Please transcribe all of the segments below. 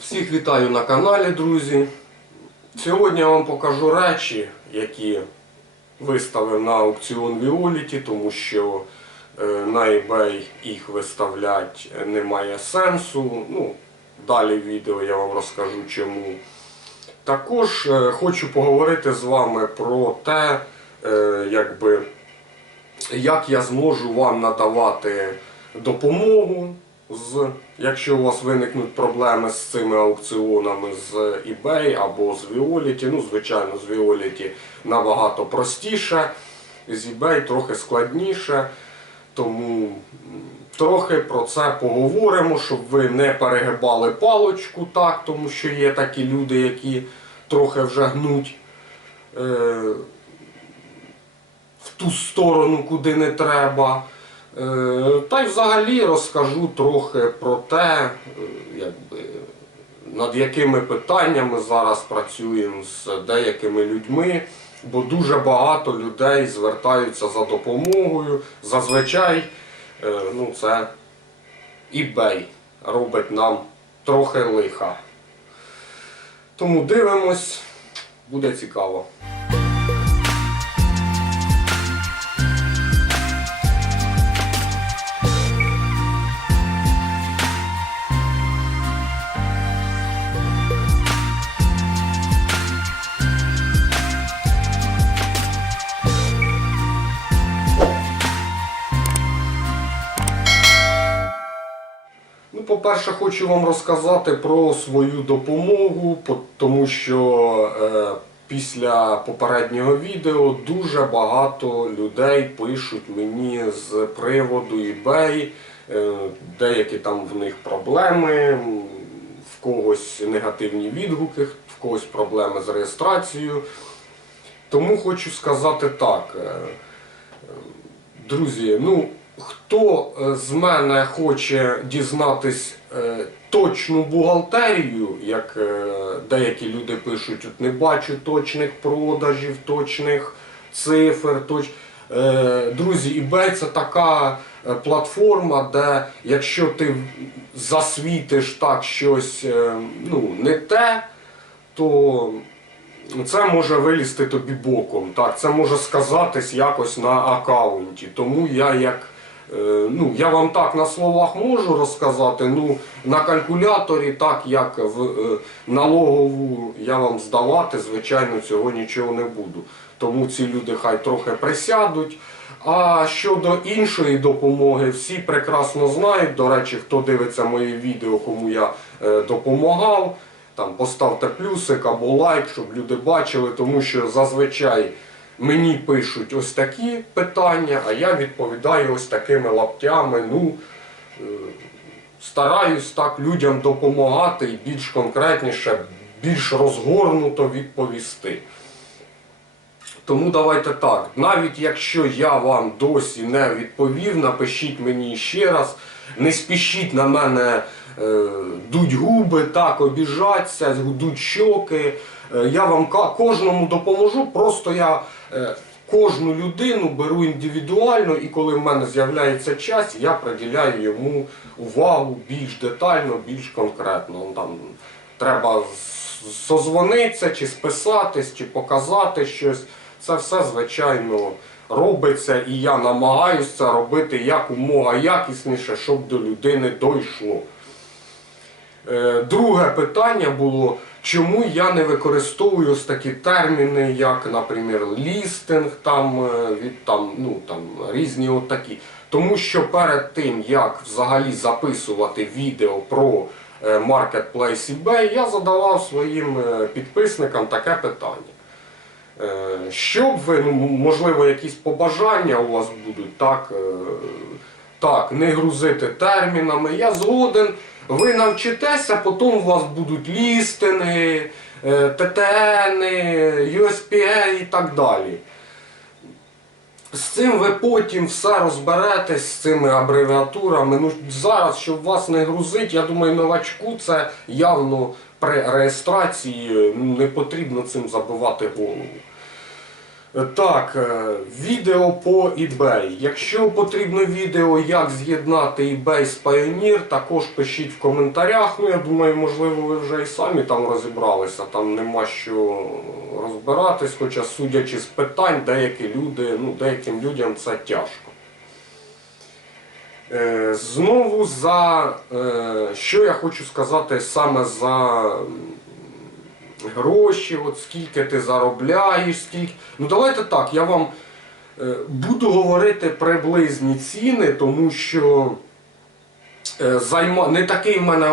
Всіх вітаю на каналі, друзі. Сьогодні я вам покажу речі, які виставив на аукціон Віоліті, тому що е, на eBay їх виставляти немає сенсу. Ну, далі в відео я вам розкажу чому. Також е, хочу поговорити з вами про те, е, якби, як я зможу вам надавати допомогу, з, якщо у вас виникнуть проблеми з цими аукціонами з eBay або з Violet. Ну, звичайно, з Violet набагато простіше, з eBay трохи складніше. Тому трохи про це поговоримо, щоб ви не перегибали палочку так, тому що є такі люди, які трохи вже гнуть. Е, в ту сторону, куди не треба. Е, Та й взагалі розкажу трохи про те, е, якби, над якими питаннями зараз працюємо з деякими людьми, бо дуже багато людей звертаються за допомогою. Зазвичай е, ну, це eBay робить нам трохи лиха. Тому дивимось, буде цікаво. По-перше, хочу вам розказати про свою допомогу, тому що е, після попереднього відео дуже багато людей пишуть мені з приводу eBay, е, деякі там в них проблеми, в когось негативні відгуки, в когось проблеми з реєстрацією. Тому хочу сказати так. е, Друзі, ну хто е, з мене хоче дізнатись е, точну бухгалтерію, як е, деякі люди пишуть, от не бачу точних продажів, точних цифр, точ... Друзі, eBay це така платформа, де якщо ти засвітиш так щось ну, не те, то це може вилізти тобі боком. Так, це може сказатись якось на аккаунті. Тому я як. Е, Ну, я вам так на словах можу розказати. Ну, на калькуляторі, так як в е, налогову я вам здавати, звичайно, цього нічого не буду. Тому ці люди хай трохи присядуть. А щодо іншої допомоги, всі прекрасно знають. До речі, хто дивиться мої відео, кому я е, допомагав. Там поставте плюсик або лайк, щоб люди бачили, тому що зазвичай мені пишуть ось такі питання, а я відповідаю ось такими лаптями. Ну, е, стараюсь так людям допомагати і більш конкретніше, більш розгорнуто відповісти. Тому давайте так. Навіть якщо я вам досі не відповів, напишіть мені ще раз. Не спішіть на мене е, дуть губи, так, обіжаться, дуть щоки. Е, я вам кожному допоможу. Просто я кожну людину беру індивідуально, і коли в мене з'являється час, я приділяю йому увагу більш детально, більш конкретно. Там треба созвонитися, чи списатись, чи показати щось. Це все, звичайно, робиться, і я намагаюся робити якомога якісніше, щоб до людини дійшло. Е, Друге питання було, чому я не використовую ось такі терміни, як, наприклад, лістинг, там, е, від, там, ну, там, різні отакі. Тому що перед тим, як взагалі записувати відео про е, Marketplace eBay, я задавав своїм е, підписникам таке питання. Щоб ви, ну, можливо, якісь побажання у вас будуть, так, так, не грузити термінами. Я згоден, ви навчитеся, потім у вас будуть лістини, е, ТТН, USPA і так далі. З цим ви потім все розберетесь з цими абревіатурами. Ну зараз, щоб вас не грузить, я думаю, новачку це явно при реєстрації не потрібно цим забивати голову. Так, е, відео по eBay. Якщо потрібно відео, як з'єднати eBay з Pioneer, також пишіть в коментарях. Ну, я думаю, можливо, ви вже і самі там розібралися, там нема що розбиратись, хоча, судячи з питань, деякі люди, ну, деяким людям це тяжко. Е, Знову за е, що я хочу сказати саме за гроші, от скільки ти заробляєш, скільки. Ну давайте так, я вам е, буду говорити приблизні ціни, тому що е, займа... не такий в мене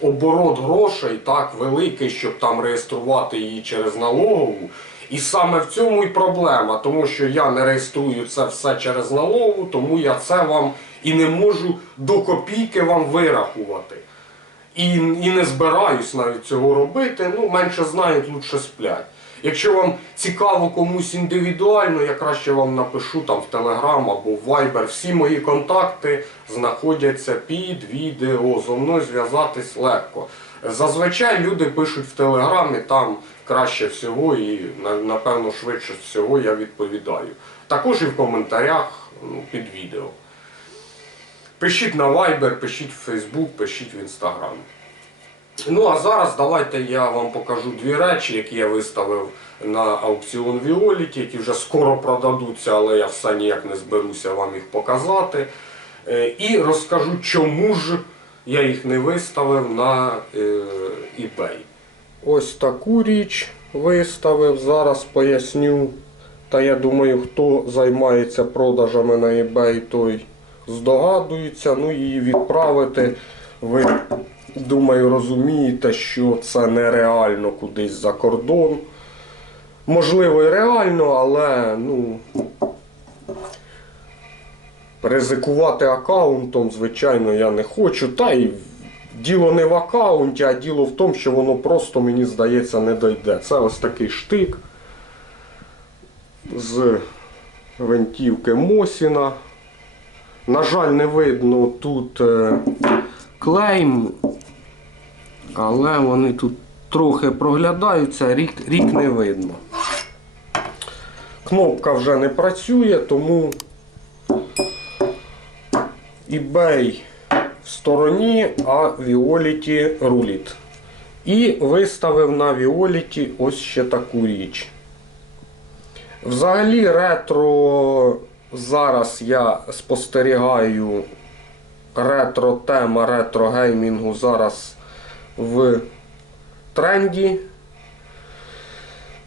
оборот грошей, так, великий, щоб там реєструвати її через налогову. І саме в цьому і проблема, тому що я не реєструю це все через налогову, тому я це вам і не можу до копійки вам вирахувати. І, і не збираюсь навіть цього робити. Ну, менше знають, лучше сплять. Якщо вам цікаво комусь індивідуально, я краще вам напишу там в Telegram або в Viber. Всі мої контакти знаходяться під відео. Зо мною зв'язатись легко. Зазвичай люди пишуть в Телеграмі, там краще всього і напевно швидше всього я відповідаю. Також і в коментарях ну, під відео. Пишіть на Viber, пишіть в Facebook, пишіть в Instagram. Ну а зараз давайте я вам покажу дві речі, які я виставив на аукціон Violet, які вже скоро продадуться, але я все ніяк не зберуся вам їх показати. Е, І розкажу, чому ж я їх не виставив на е, eBay. Ось таку річ виставив, зараз поясню. Та я думаю, хто займається продажами на eBay, той здогадується. Ну її відправити. Ви, думаю, розумієте, що це нереально кудись за кордон. Можливо, і реально, але ну, ризикувати аккаунтом, звичайно, я не хочу. Та й діло не в аккаунті, а діло в тому, що воно просто, мені здається, не дойде. Це ось такий штик з винтівки Мосіна. На жаль, не видно тут е, клейм, але вони тут трохи проглядаються, рік, рік не видно. Кнопка вже не працює, тому eBay в стороні, а Violet рулить. І виставив на Violet ось ще таку річ. Взагалі ретро зараз я спостерігаю ретро тема ретро геймінгу зараз в тренді.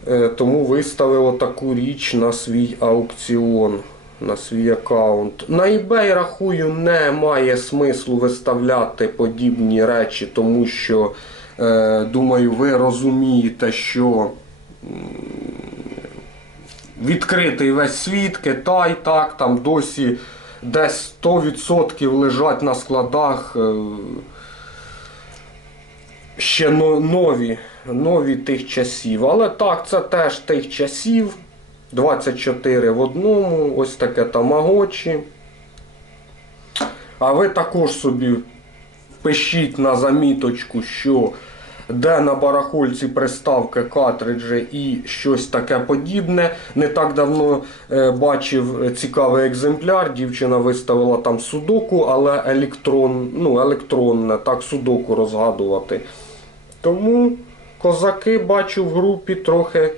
Е, Тому виставив отаку річ на свій аукціон, на свій аккаунт. На eBay, рахую, не має смислу виставляти подібні речі, тому що, е, думаю, ви розумієте, що відкритий весь світ, Китай, так, там досі десь 100% лежать на складах е, ще нові, нові тих часів. Але так, це теж тих часів. 24 в одному, ось таке тамагочі. А ви також собі пишіть на заміточку, що де на барахольці приставки, картриджі і щось таке подібне. Не так давно е, бачив цікавий екземпляр. Дівчина виставила там судоку, але електрон, ну, електронне, так судоку розгадувати. Тому козаки бачу в групі трохи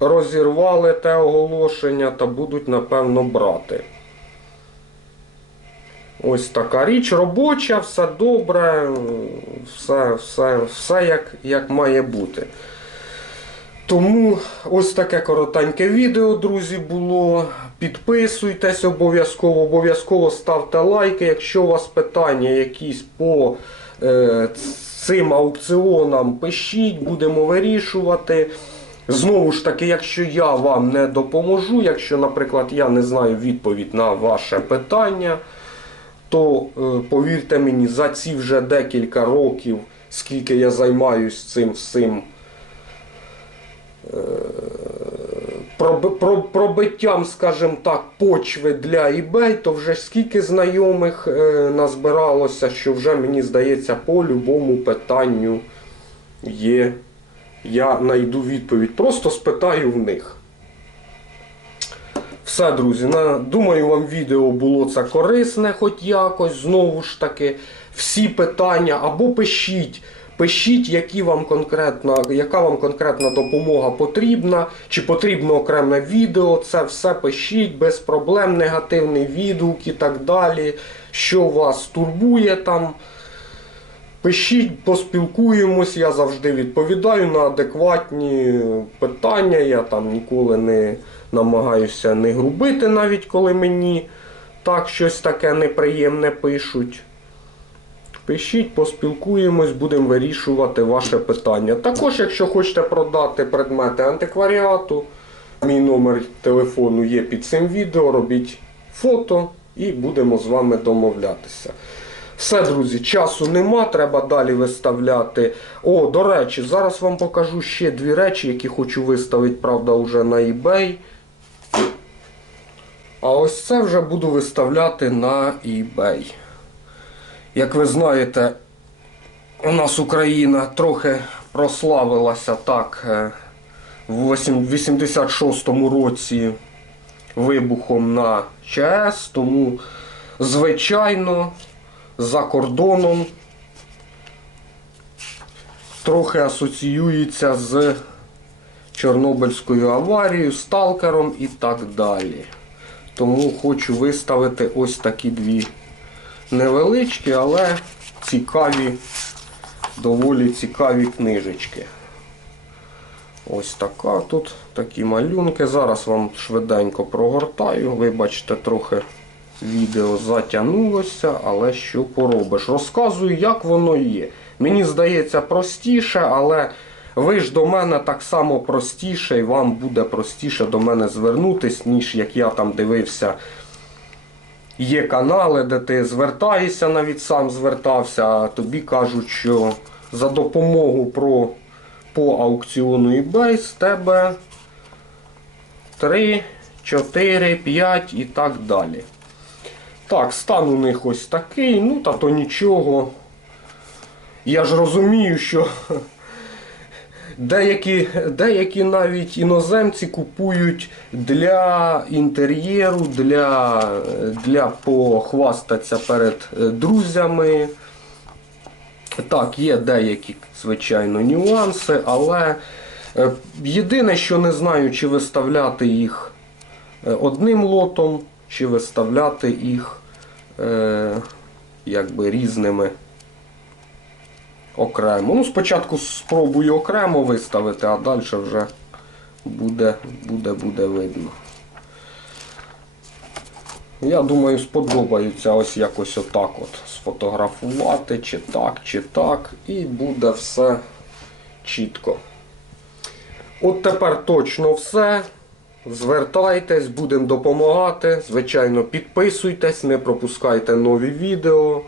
розірвали те оголошення та будуть, напевно, брати. Ось така річ робоча, все добре, все, все, все як, як має бути. Тому ось таке коротеньке відео, друзі, було. Підписуйтесь обов'язково, обов'язково ставте лайки. Якщо у вас питання якісь по е, цим аукціонам, пишіть, будемо вирішувати. Знову ж таки, якщо я вам не допоможу, якщо, наприклад, я не знаю відповідь на ваше питання, то е, повірте мені, за ці вже декілька років, скільки я займаюсь цим всім е, проб- про- пробиттям, скажімо так, почви для eBay, то вже скільки знайомих е, назбиралося, що вже мені здається, по любому питанню є. Я знайду відповідь. Просто спитаю в них. Все, друзі, на, думаю, вам відео було це корисне, хоч якось. Знову ж таки, всі питання або пишіть. Пишіть, які вам конкретна, яка вам конкретна допомога потрібна, чи потрібно окреме відео. Це все пишіть без проблем, негативний відгук і так далі. Що вас турбує там. Пишіть, поспілкуємось, я завжди відповідаю на адекватні питання. Я там ніколи не намагаюся не грубити, навіть коли мені так щось таке неприємне пишуть. Пишіть, поспілкуємось, будемо вирішувати ваше питання. Також, якщо хочете продати предмети антикваріату, мій номер телефону є під цим відео, робіть фото і будемо з вами домовлятися. Все, друзі, часу нема, треба далі виставляти. О, до речі, зараз вам покажу ще дві речі, які хочу виставити, правда, вже на eBay. А ось це вже буду виставляти на eBay. Як ви знаєте, у нас Україна трохи прославилася так е, в 86-му році вибухом на ЧАЕС, тому, звичайно, за кордоном трохи асоціюється з Чорнобильською аварією, сталкером і так далі. Тому хочу виставити ось такі дві невеличкі, але цікаві, доволі цікаві книжечки. Ось така тут такі малюнки. Зараз вам швиденько прогортаю. Вибачте, трохи відео затягнулося, але що поробиш. Розказую, як воно є. Мені здається простіше, але ви ж до мене так само простіше, і вам буде простіше до мене звернутись, ніж як я там дивився. Є канали, де ти звертаєшся, навіть сам звертався, а тобі кажуть, що за допомогу про, по аукціону eBay з тебе 3, 4, 5 і так далі. Так, стан у них ось такий, ну та то нічого. Я ж розумію, що деякі, деякі навіть іноземці купують для інтер'єру, для, для похвастатися перед е, друзями. Так, є деякі, звичайно, нюанси, але е, єдине, що не знаю, чи виставляти їх е, одним лотом, чи виставляти їх е, якби різними окремо. Ну, спочатку спробую окремо виставити, а далі вже буде, буде, буде видно. Я думаю, сподобається ось якось отак от сфотографувати, чи так, чи так, і буде все чітко. От тепер точно все. Звертайтесь, будемо допомагати. Звичайно, підписуйтесь, не пропускайте нові відео.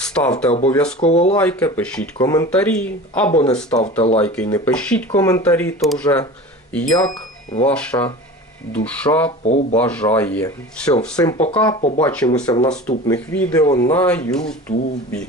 Ставте обов'язково лайки, пишіть коментарі. Або не ставте лайки і не пишіть коментарі, то вже як ваша душа побажає. Все, всім пока. Побачимося в наступних відео на Ютубі.